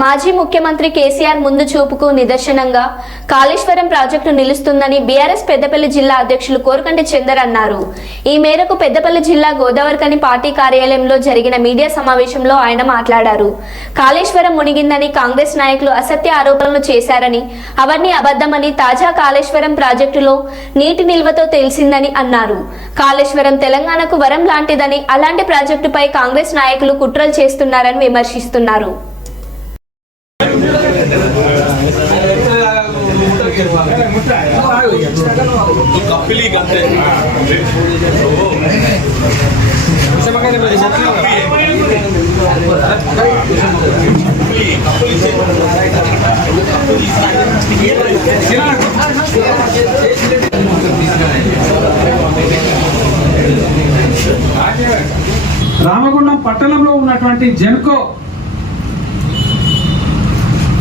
మాజీ ముఖ్యమంత్రి కేసీఆర్ ముందు చూపుకు నిదర్శనంగా కాళేశ్వరం ప్రాజెక్టు నిలుస్తుందని బీఆర్ఎస్ పెద్దపల్లి జిల్లా అధ్యక్షులు కోరకంటి చందర్ అన్నారు. ఈ మేరకు పెద్దపల్లి జిల్లా గోదావరిఖని పార్టీ కార్యాలయంలో జరిగిన మీడియా సమావేశంలో ఆయన మాట్లాడారు. కాళేశ్వరం మునిగిందని కాంగ్రెస్ నాయకులు అసత్య ఆరోపణలు చేశారని, అవన్నీ అబద్ధమని, తాజా కాళేశ్వరం ప్రాజెక్టులో నీటి నిల్వతో తెలిసిందని అన్నారు. కాళేశ్వరం తెలంగాణకు వరం లాంటిదని, అలాంటి ప్రాజెక్టుపై కాంగ్రెస్ నాయకులు కుట్రలు చేస్తున్నారని విమర్శిస్తున్నారు. రామగుండం పట్టణంలో ఉన్నటువంటి జెన్కో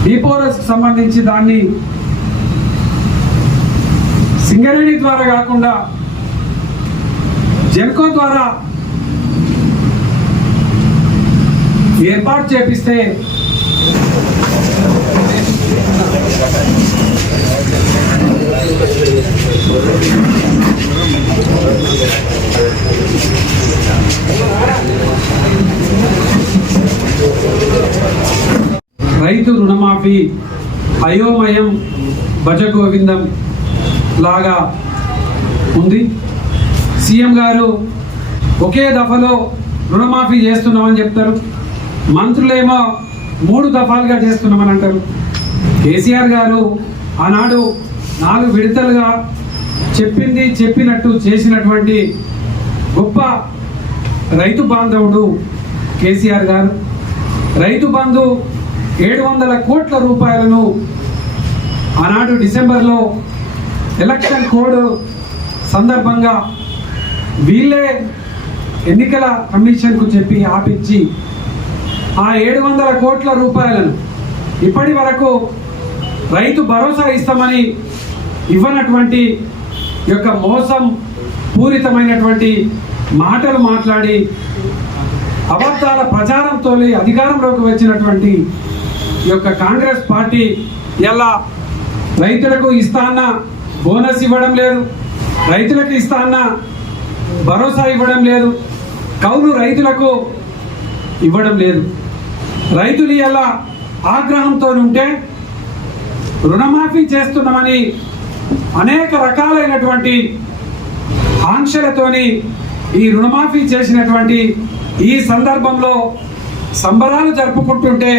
డిపోరస్ సంబంధించి దాన్ని సింగరేణి ద్వారా కాకుండా జెన్కో ద్వారా ఏర్పాటు చేపిస్తే రైతు రుణమాఫీ అయోమయం భజగోవిందం లాగా ఉంది. సీఎం గారు ఒకే దఫలో రుణమాఫీ చేస్తున్నామని చెప్తారు, మంత్రులేమో 3 దఫాలుగా చేస్తున్నామని అంటారు. కేసీఆర్ గారు ఆనాడు 4 విడతలుగా చెప్పినట్టు చేసినటువంటి గొప్ప రైతు బాంధవుడు కేసీఆర్ గారు. రైతు బంధు 700 కోట్ల రూపాయలను ఆనాడు డిసెంబర్లో ఎలక్షన్ కోడ్ సందర్భంగా వీళ్ళే ఎన్నికల కమిషన్కు చెప్పి ఆపించి ఆ 700 కోట్ల రూపాయలను ఇప్పటి వరకు రైతు భరోసా ఇస్తామని ఇవ్వనటువంటి యొక్క మోసం పూరితమైనటువంటి మాటలు మాట్లాడి అబద్ధాల ప్రచారంతో అధికారంలోకి వచ్చినటువంటి ఈ యొక్క కాంగ్రెస్ పార్టీ ఎలా రైతులకు ఇస్తాన్న బోనస్ ఇవ్వడం లేదు, రైతులకు ఇస్తాన్న భరోసా ఇవ్వడం లేదు, కౌలు రైతులకు ఇవ్వడం లేదు. రైతులు ఎలా ఆగ్రహంతో ఉంటే రుణమాఫీ చేస్తున్నామని అనేక రకాలైనటువంటి ఆంక్షలతోని ఈ రుణమాఫీ చేసినటువంటి ఈ సందర్భంలో సంబరాలు జరుపుకుంటుంటే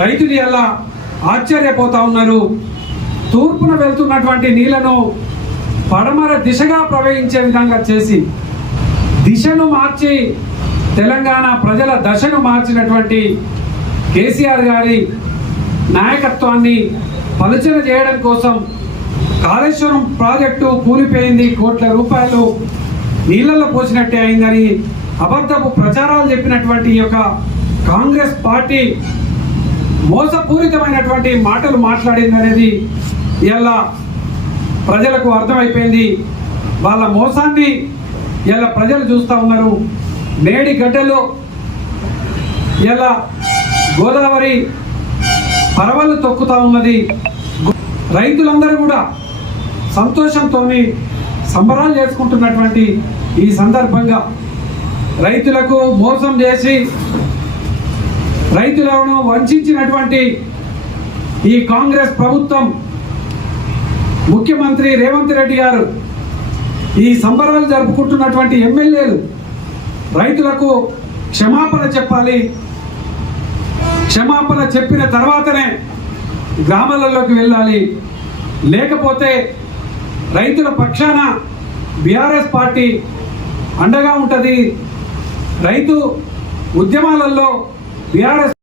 రైతులు ఎలా ఆశ్చర్యపోతా ఉన్నారు. తూర్పున వెళ్తున్నటువంటి నీళ్లను పడమర దిశగా ప్రవహించే విధంగా చేసి దిశను మార్చి తెలంగాణ ప్రజల దశను మార్చినటువంటి కేసీఆర్ గారి నాయకత్వాన్ని పలుచన చేయడం కోసం కాళేశ్వరం ప్రాజెక్టు కూలిపోయింది, కోట్ల రూపాయలు నీళ్ళల్లో పోసినట్టే అయిందని అబద్ధపు ప్రచారాలు చెప్పినటువంటి ఈ యొక్క కాంగ్రెస్ పార్టీ మోసపూరితమైనటువంటి మాటలు మాట్లాడింది అనేది ఇలా ప్రజలకు అర్థమైపోయింది. వాళ్ళ మోసాన్ని ఇలా ప్రజలు చూస్తూ ఉన్నారు. నేడి గడ్డలో ఇలా గోదావరి పరవళ్ళు తొక్కుతూ ఉన్నది. రైతులందరూ కూడా సంతోషంతో సంబరాలు చేసుకుంటున్నటువంటి ఈ సందర్భంగా రైతులకు మోసం చేసి రైతులను వంచినటువంటి ఈ కాంగ్రెస్ ప్రభుత్వం, ముఖ్యమంత్రి రేవంత్ రెడ్డి గారు, ఈ సంబరాలు జరుపుకుంటున్నటువంటి ఎమ్మెల్యేలు రైతులకు క్షమాపణ చెప్పాలి. క్షమాపణ చెప్పిన తర్వాతనే గ్రామాలలోకి వెళ్ళాలి. లేకపోతే రైతుల పక్షాన బీఆర్ఎస్ పార్టీ అండగా ఉంటుంది. రైతు ఉద్యమాలలో బీఆర్ఎస్